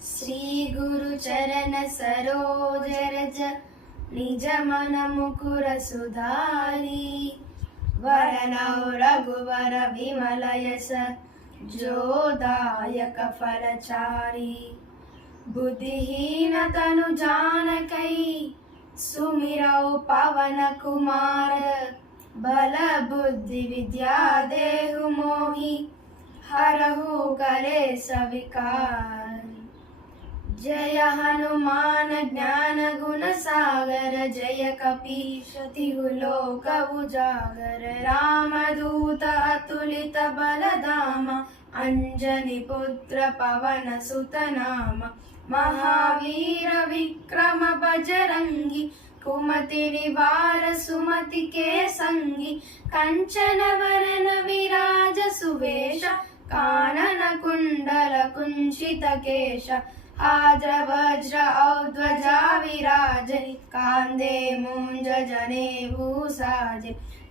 श्री गुरु चरण सरोज रज निज मन मुकुर सुधारी वरनौ रघुवर विमल यस जो दायक फलचारी। बुद्धिहीन तनु जानकै सुमिरौ पवन कुमार बल बुद्धि विद्या देहु मोहि हरहु कलेश विकार। जय हनुमान ज्ञान गुण सागर जय कपीश तिहु लोक उजागर। रामदूत अतुलित बल धाम अंजनी पुत्र पवन सुत नाम। महावीर विक्रम बजरंगी कुमति निवार सुमति के संगी। कंचन वरन विराज सुवेश कानन कुंडल कुंचित केश। आद्र वज्र औध्वजा विराज कांधे मूंज जनेऊ साज।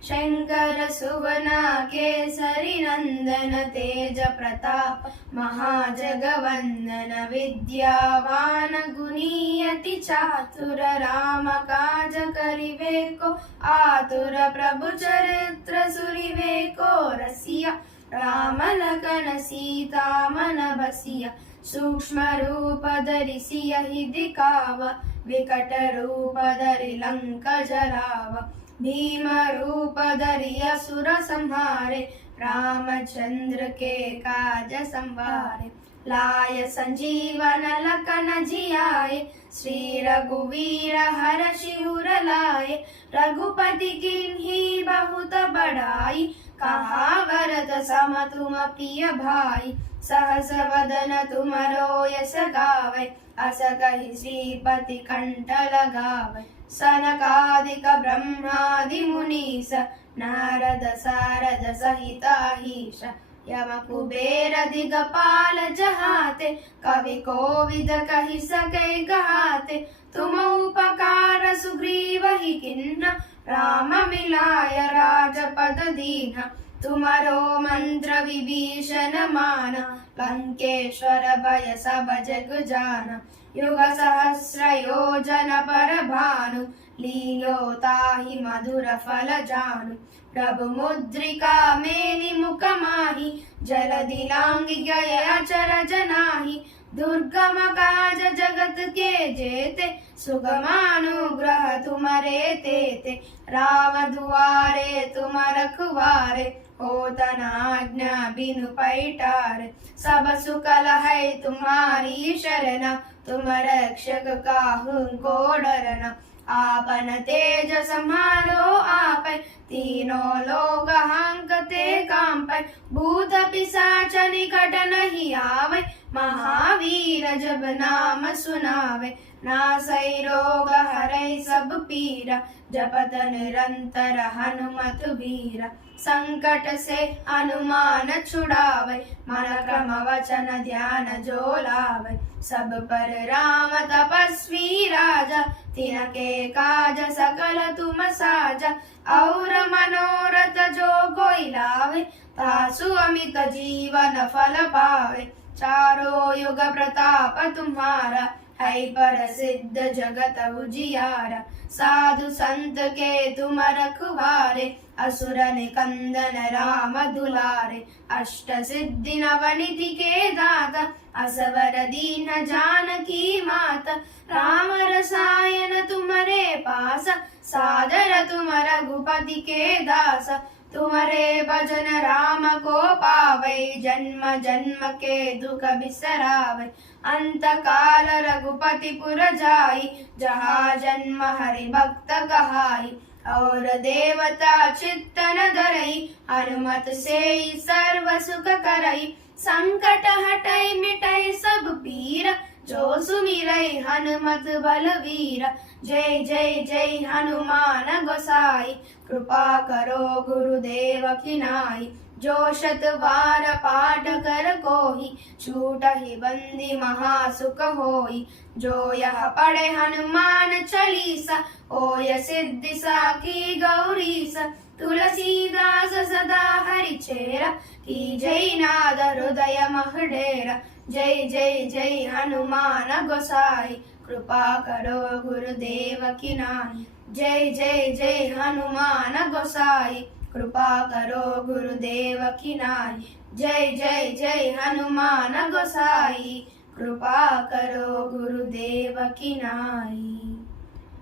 शंकर सुवन केसरी नंदन तेज प्रताप महाजगवंदन। विद्यावान गुणीयति चातुर राम काज करिवे को आतुर। प्रभु चरित्र सुरिवे को रसिया राम लखन सीता मन बसिया। सूक्ष्म रूप धरि सियहि दिखावा विकट रूप धरि लंक जलावा। भीम रूप धरि असुर संहारे रामचंद्र के काज संवारे। लाय संजीवन लखन जियाए श्री रघुवीर हर्षि उर लाए। रघुपति किन्ही बहुत बड़ाई कहा वरद सम तुम प्रिय भाई। सहस वदन तुमरो यस गावै अस कहि श्रीपति कंठ लगावै। सनकादिक ब्रह्मादि मुनीस नारद सारद सहित अहीश। यम कुबेर दिगपाल जहाते कवि कोविद कहि सकै गहाते। तुम उपकार सुग्रीव ही किन्ना राम मिलाय राजपद दीन्हा। तुम्हारो मंत्र विभीषण माना लंकेश्वर भय सब जग जाना। युग सहस्र योजन पर भानु लीलो ताहि मधुर फल जानु। प्रभु मुद्रिका मेलि मुख माहि जलधि लांघि गए अचर जनाहि। दुर्गम काज जगत के जेते सुगमानुग्रह तुम्हारे तेते। राम दुआरे तुम रखवारे होतन आज्ञा बिनु पैठारे। सब सुख लहै तुम्हारी शरण तुम रक्षक काहू को डरना। आपन तेज सम्हारो आपै तीनों लोग हांकते कांपै। भूत पिशाच निकट नहीं आवे महावीर जब नाम सुनावे। नासै रोग हरै सब पीरा जपत निरंतर हनुमत बीरा। संकट से हनुमान छुड़ावे मन क्रम वचन ध्यान जो लावे। सब पर राम तपस्वी राजा तिनके काज सकल तुम साजा। और मनोरथ जो कोई लावे तासु अमित जीवन फल पावे। चारों युग प्रताप तुम्हारा है प्रसिद्ध जगत उजियारा। साधु संत के तुम रखवारे असुर निकंदन राम दुलारे। अष्ट सिद्धि नवनिधि के दाता असवर दीन जानकी माता। राम रसायन तुम्हारे पास सादर तुम रघुपति के दास। तुम्हारे भजन राम को पावै जन्म जन्म के दुख बिसरावै। अंत काल रघुपति पुर जाई जहाँ जन्म हरि भक्त कहाई। और देवता चित्तन धरई हनुमत से सर्व सुख करई। संकट हटै मिटै सब पीर जो सुमिरै हनुमत बलवीर। जय जय जय हनुमान गोसाई कृपा करो गुरुदेव की नाई। जो शत बार पाठ कर कोहि छूटहि बंदी महासुख होई। जो यह पढ़े हनुमान चालीसा होय सिद्धि साखी गौरीसा। तुलसीदास सदा हरिचेरा की जय नाद हृदय महडेरा। जय जय जय हनुमान गोसाई कृपा करो गुरुदेव की नाई। जय जय जय हनुमान गोसाई कृपा करो गुरुदेव की नाई। जय जय जय हनुमान गोसाई कृपा करो गुरुदेव की नाई।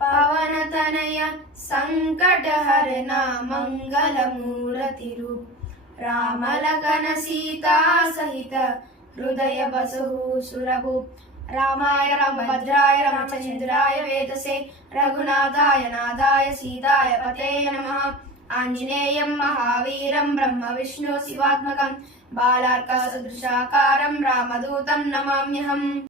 पवन तनय संकट हरना मंगल मूर्ति रूप राम लखन सीता सहित हृदय बसहु सुरभूप। रामाय रामभद्राय रामचंद्राय वेदसे रघुनाथाय नाथाय सीताय पते नमः। आंजनेयं महावीरं ब्रह्म विष्णु शिवात्मकं बालार्कसदृशाकारं रामदूतं नमाम्यहम्।